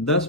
10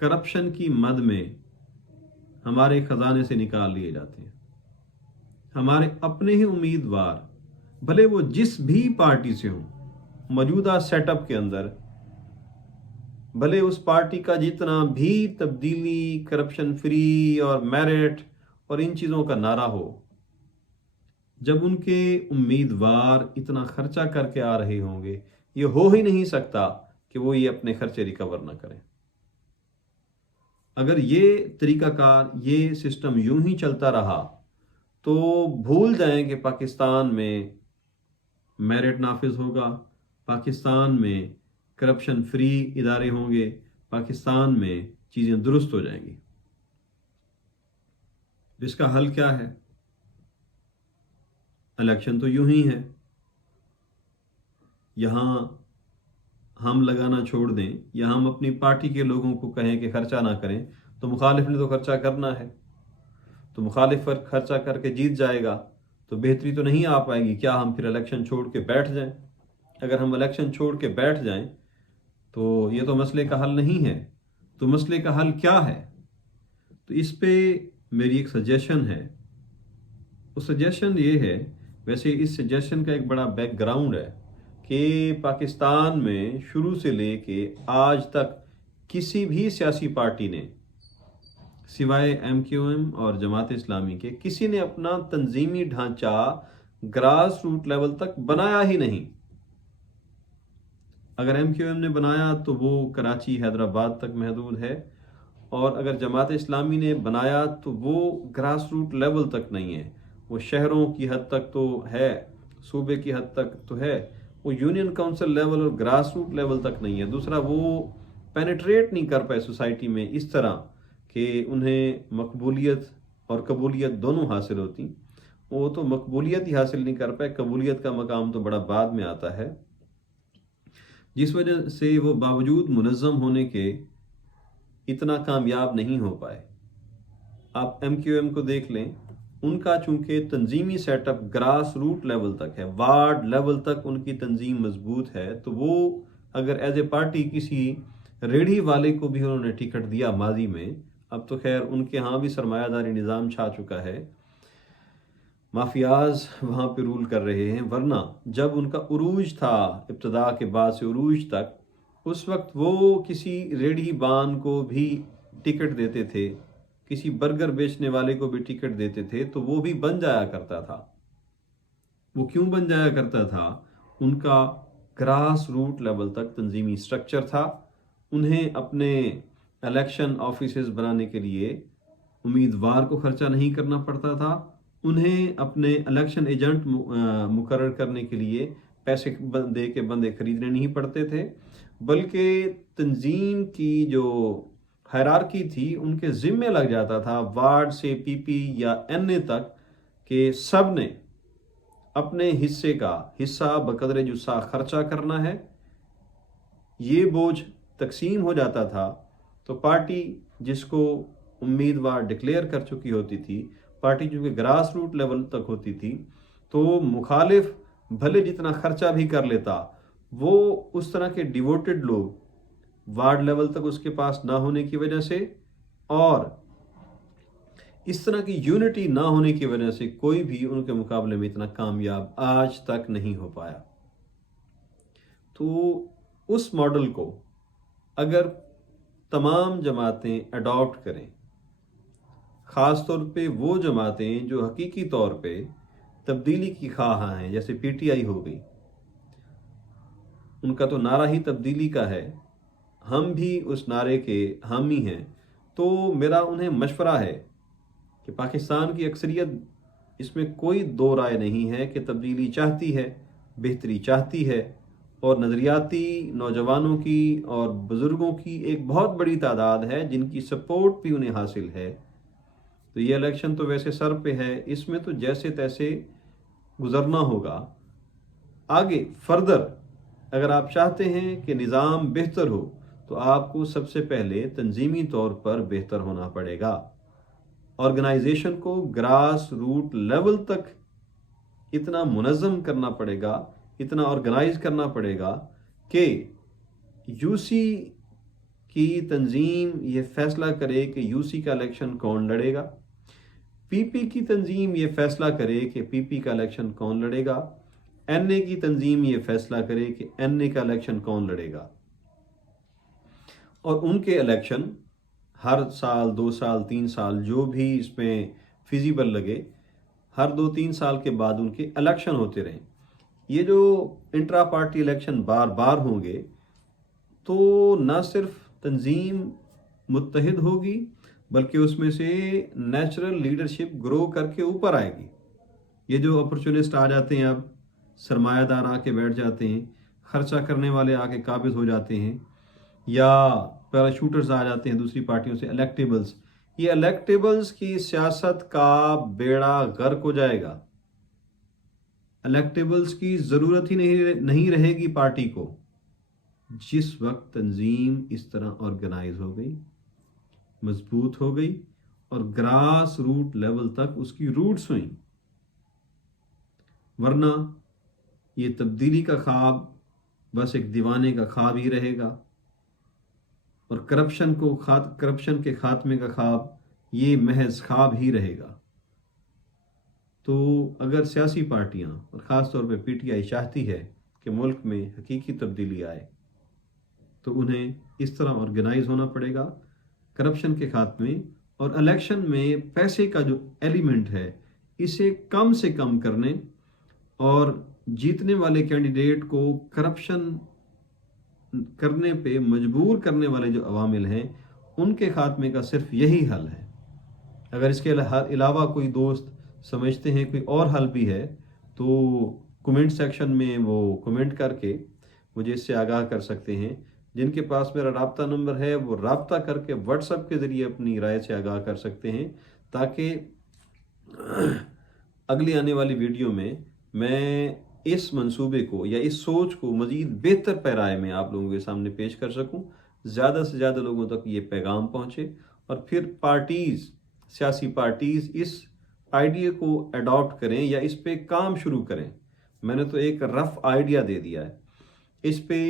corruption کی مد میں ہمارے خزانے سے نکال لیے جاتے ہیں. ہمارے اپنے ہی امیدوار بھلے وہ جس بھی پارٹی سے ہوں موجودہ سیٹ اپ کے اندر، بھلے اس پارٹی کا جتنا بھی تبدیلی، کرپشن فری اور میرٹ اور ان چیزوں کا نعرہ ہو، جب ان کے امیدوار اتنا خرچہ کر کے آ رہے ہوں گے، یہ ہو ہی نہیں سکتا کہ وہ یہ اپنے خرچے ریکور نہ کریں. اگر یہ طریقہ کار، یہ سسٹم یوں ہی چلتا رہا تو بھول جائیں کہ پاکستان میں میرٹ نافذ ہوگا، پاکستان میں کرپشن فری ادارے ہوں گے، پاکستان میں چیزیں درست ہو جائیں گی. اس کا حل کیا ہے؟ الیکشن تو یوں ہی ہے، یہاں ہم لگانا چھوڑ دیں یا ہم اپنی پارٹی کے لوگوں کو کہیں کہ خرچہ نہ کریں تو مخالف نے تو خرچہ کرنا ہے، تو مخالف پر خرچہ کر کے جیت جائے گا تو بہتری تو نہیں آ پائے گی. کیا ہم پھر الیکشن چھوڑ کے بیٹھ جائیں؟ اگر ہم الیکشن چھوڑ کے بیٹھ جائیں تو یہ تو مسئلے کا حل نہیں ہے. تو مسئلے کا حل کیا ہے؟ تو اس پہ میری ایک سجیشن ہے. وہ سجیشن یہ ہے، ویسے اس سجیشن کا ایک بڑا بیک گراؤنڈ ہے کہ پاکستان میں شروع سے لے کے آج تک کسی بھی سیاسی پارٹی نے سوائے ایم کیو ایم اور جماعت اسلامی کے کسی نے اپنا تنظیمی ڈھانچہ گراس روٹ لیول تک بنایا ہی نہیں. اگر ایم کیو ایم نے بنایا تو وہ کراچی، حیدرآباد تک محدود ہے، اور اگر جماعت اسلامی نے بنایا تو وہ گراس روٹ لیول تک نہیں ہے. وہ شہروں کی حد تک تو ہے، صوبے کی حد تک تو ہے، وہ یونین کونسل لیول اور گراس روٹ لیول تک نہیں ہے. دوسرا، وہ پینیٹریٹ نہیں کر پائے سوسائٹی میں اس طرح کہ انہیں مقبولیت اور قبولیت دونوں حاصل ہوتی. وہ تو مقبولیت ہی حاصل نہیں کر پائے، قبولیت کا مقام تو بڑا بعد میں آتا ہے، جس وجہ سے وہ باوجود منظم ہونے کے اتنا کامیاب نہیں ہو پائے. آپ ایم کیو ایم کو دیکھ لیں، ان کا چونکہ تنظیمی set up grass root level تک ہے، وارڈ لیول تک ان کی تنظیم مضبوط ہے، تو وہ اگر ایز اے پارٹی کسی ریڑھی والے کو بھی انہوں نے ٹکٹ دیا ماضی میں، اب تو خیر ان کے ہاں بھی سرمایہ داری نظام چھا چکا ہے، مافیاز وہاں پہ رول کر رہے ہیں. ورنہ جب ان کا عروج تھا، ابتدا کے بعد سے عروج تک، اس وقت وہ کسی ریڑھی بان کو بھی ٹکٹ دیتے تھے، کسی برگر بیچنے والے کو بھی ٹکٹ دیتے تھے تو وہ بھی بن جایا کرتا تھا. وہ کیوں بن جایا کرتا تھا؟ ان کا گراس روٹ لیول تک تنظیمی سٹرکچر تھا. انہیں اپنے الیکشن آفیسز بنانے کے لیے امیدوار کو خرچہ نہیں کرنا پڑتا تھا، انہیں اپنے الیکشن ایجنٹ مقرر کرنے کے لیے پیسے دے کے بندے خریدنے نہیں پڑتے تھے، بلکہ تنظیم کی جو ہائرارکی تھی ان کے ذمے لگ جاتا تھا وارڈ سے پی پی یا این اے تک کہ سب نے اپنے حصے کا حصہ بقدر جسا خرچہ کرنا ہے. یہ بوجھ تقسیم ہو جاتا تھا تو پارٹی جس کو امیدوار ڈکلیئر کر چکی ہوتی تھی، پارٹی جو کہ گراس روٹ لیول تک ہوتی تھی، تو مخالف بھلے جتنا خرچہ بھی کر لیتا، وہ اس طرح کے ڈیووٹڈ لوگ وارڈ لیول تک اس کے پاس نہ ہونے کی وجہ سے اور اس طرح کی یونٹی نہ ہونے کی وجہ سے کوئی بھی ان کے مقابلے میں اتنا کامیاب آج تک نہیں ہو پایا. تو اس ماڈل کو اگر تمام جماعتیں اڈاپٹ کریں، خاص طور پہ وہ جماعتیں جو حقیقی طور پہ تبدیلی کی خواہاں ہیں، جیسے پی ٹی آئی ہو گئی، ان کا تو نعرہ ہی تبدیلی کا ہے، ہم بھی اس نعرے کے حامی ہیں، تو میرا انہیں مشورہ ہے کہ پاکستان کی اکثریت اس میں کوئی دو رائے نہیں ہے کہ تبدیلی چاہتی ہے، بہتری چاہتی ہے، اور نظریاتی نوجوانوں کی اور بزرگوں کی ایک بہت بڑی تعداد ہے جن کی سپورٹ بھی انہیں حاصل ہے. تو یہ الیکشن تو ویسے سر پہ ہے، اس میں تو جیسے تیسے گزرنا ہوگا. آگے فردر اگر آپ چاہتے ہیں کہ نظام بہتر ہو تو آپ کو سب سے پہلے تنظیمی طور پر بہتر ہونا پڑے گا. آرگنائزیشن کو گراس روٹ لیول تک اتنا منظم کرنا پڑے گا، اتنا آرگنائز کرنا پڑے گا کہ یو سی کی تنظیم یہ فیصلہ کرے کہ یوسی کا الیکشن کون لڑے گا، پی پی کی تنظیم یہ فیصلہ کرے کہ پی پی کا الیکشن کون لڑے گا، این اے کی تنظیم یہ فیصلہ کرے کہ این اے کا الیکشن کون لڑے گا، اور ان کے الیکشن ہر سال 2 سال 3 سال جو بھی اس میں فیزیبل لگے، ہر 2-3 سال کے بعد ان کے الیکشن ہوتے رہیں۔ یہ جو انٹرا پارٹی الیکشن بار بار ہوں گے تو نہ صرف تنظیم متحد ہوگی بلکہ اس میں سے نیچرل لیڈرشپ گرو کر کے اوپر آئے گی۔ یہ جو اپرچونسٹ آ جاتے ہیں، اب سرمایہ دار آ کے بیٹھ جاتے ہیں، خرچہ کرنے والے آ کے قابض ہو جاتے ہیں، یا پیراشوٹرز آ جاتے ہیں دوسری پارٹیوں سے، الیکٹیبلز، یہ الیکٹیبلز کی سیاست کا بیڑا غرق ہو جائے گا۔ الیکٹیبلز کی ضرورت ہی نہیں رہے گی پارٹی کو۔ جس وقت تنظیم اس طرح آرگنائز ہو گئی، مضبوط ہو گئی اور گراس روٹ لیول تک اس کی روٹس ہوئیں، ورنہ یہ تبدیلی کا خواب بس ایک دیوانے کا خواب ہی رہے گا، اور کرپشن کے خاتمے کا خواب یہ محض خواب ہی رہے گا۔ تو اگر سیاسی پارٹیاں اور خاص طور پہ پی ٹی آئی چاہتی ہے کہ ملک میں حقیقی تبدیلی آئے تو انہیں اس طرح آرگنائز ہونا پڑے گا، کرپشن کے خاتمے اور الیکشن میں پیسے کا جو ایلیمنٹ ہے اسے کم سے کم کرنے، اور جیتنے والے کینڈیڈیٹ کو کرپشن کرنے پہ مجبور کرنے والے جو عوامل ہیں ان کے خاتمے کا صرف یہی حل ہے۔ اگر اس کے علاوہ کوئی دوست سمجھتے ہیں کوئی اور حل بھی ہے تو کمنٹ سیکشن میں وہ کمنٹ کر کے مجھے اس سے آگاہ کر سکتے ہیں۔ جن کے پاس میرا رابطہ نمبر ہے وہ رابطہ کر کے واٹس ایپ کے ذریعے اپنی رائے سے آگاہ کر سکتے ہیں، تاکہ اگلی آنے والی ویڈیو میں اس منصوبے کو یا اس سوچ کو مزید بہتر پیرائے میں آپ لوگوں کے سامنے پیش کر سکوں، زیادہ سے زیادہ لوگوں تک یہ پیغام پہنچے، اور پھر سیاسی پارٹیز اس آئیڈیا کو اڈاپٹ کریں یا اس پہ کام شروع کریں۔ میں نے تو ایک رف آئیڈیا دے دیا ہے، اس پہ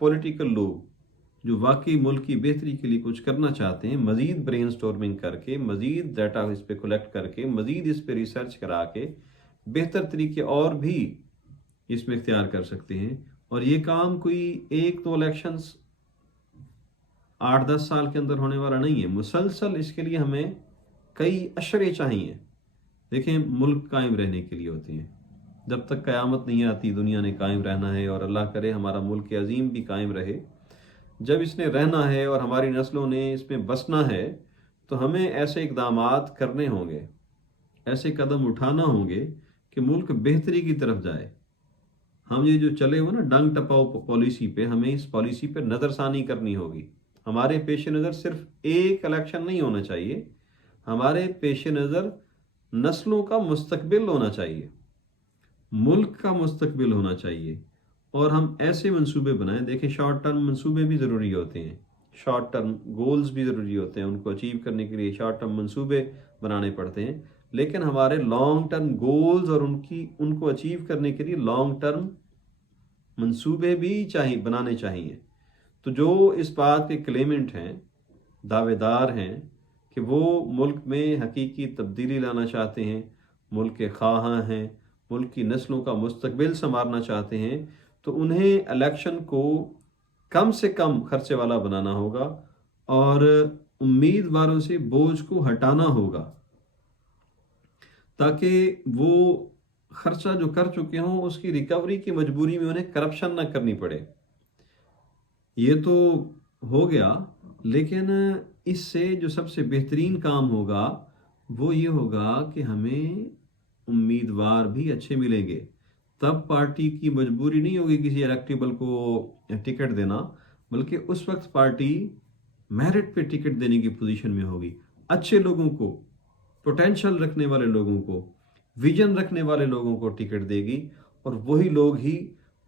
پولیٹیکل لوگ جو واقعی ملک کی بہتری کے لیے کچھ کرنا چاہتے ہیں مزید برین سٹورمنگ کر کے، مزید ڈیٹا اس پہ کلیکٹ کر کے، مزید اس پہ ریسرچ کرا کے بہتر طریقے اور بھی اس میں اختیار کر سکتے ہیں۔ اور یہ کام کوئی 1-2 الیکشنز 8-10 سال کے اندر ہونے والا نہیں ہے، مسلسل اس کے لیے ہمیں کئی اشرے چاہیے۔ دیکھیں، ملک قائم رہنے کے لیے ہوتے ہیں، جب تک قیامت نہیں آتی دنیا نے قائم رہنا ہے، اور اللہ کرے ہمارا ملک عظیم بھی قائم رہے۔ جب اس نے رہنا ہے اور ہماری نسلوں نے اس میں بسنا ہے تو ہمیں ایسے اقدامات کرنے ہوں گے، ایسے قدم اٹھانا ہوں گے کہ ملک بہتری کی طرف جائے۔ ہم یہ جو چلے ہوئے نا ڈنگ ٹپاؤ پالیسی پہ، ہمیں اس پالیسی پہ نظر ثانی کرنی ہوگی۔ ہمارے پیش نظر صرف ایک الیکشن نہیں ہونا چاہیے، ہمارے پیش نظر نسلوں کا مستقبل ہونا چاہیے، ملک کا مستقبل ہونا چاہیے، اور ہم ایسے منصوبے بنائیں۔ دیکھیں، شارٹ ٹرم منصوبے بھی ضروری ہوتے ہیں، شارٹ ٹرم گولز بھی ضروری ہوتے ہیں، ان کو اچیو کرنے کے لیے شارٹ ٹرم منصوبے بنانے پڑتے ہیں، لیکن ہمارے لانگ ٹرم گولز اور ان کو اچیو کرنے کے لیے لانگ ٹرم منصوبے بھی بنانے چاہیے۔ تو جو اس بات کے کلیمنٹ ہیں، دعوے دار ہیں کہ وہ ملک میں حقیقی تبدیلی لانا چاہتے ہیں، ملک کے خواہاں ہیں، ملک کی نسلوں کا مستقبل سنوارنا چاہتے ہیں، تو انہیں الیکشن کو کم سے کم خرچے والا بنانا ہوگا اور امیدواروں سے بوجھ کو ہٹانا ہوگا، تاکہ وہ خرچہ جو کر چکے ہوں اس کی ریکوری کی مجبوری میں انہیں کرپشن نہ کرنی پڑے۔ یہ تو ہو گیا، لیکن اس سے جو سب سے بہترین کام ہوگا وہ یہ ہوگا کہ ہمیں امیدوار بھی اچھے ملیں گے۔ تب پارٹی کی مجبوری نہیں ہوگی کسی الیکٹیبل کو ٹکٹ دینا، بلکہ اس وقت پارٹی میرٹ پہ ٹکٹ دینے کی پوزیشن میں ہوگی، اچھے لوگوں کو، پوٹینشل رکھنے والے لوگوں کو، ویژن رکھنے والے لوگوں کو ٹکٹ دے گی، اور وہی لوگ ہی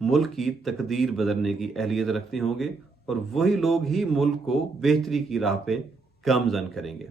ملک کی تقدیر بدلنے کی اہلیت رکھتے ہوں گے، اور وہی لوگ ہی ملک کو بہتری کی راہ پہ گامزن کریں گے۔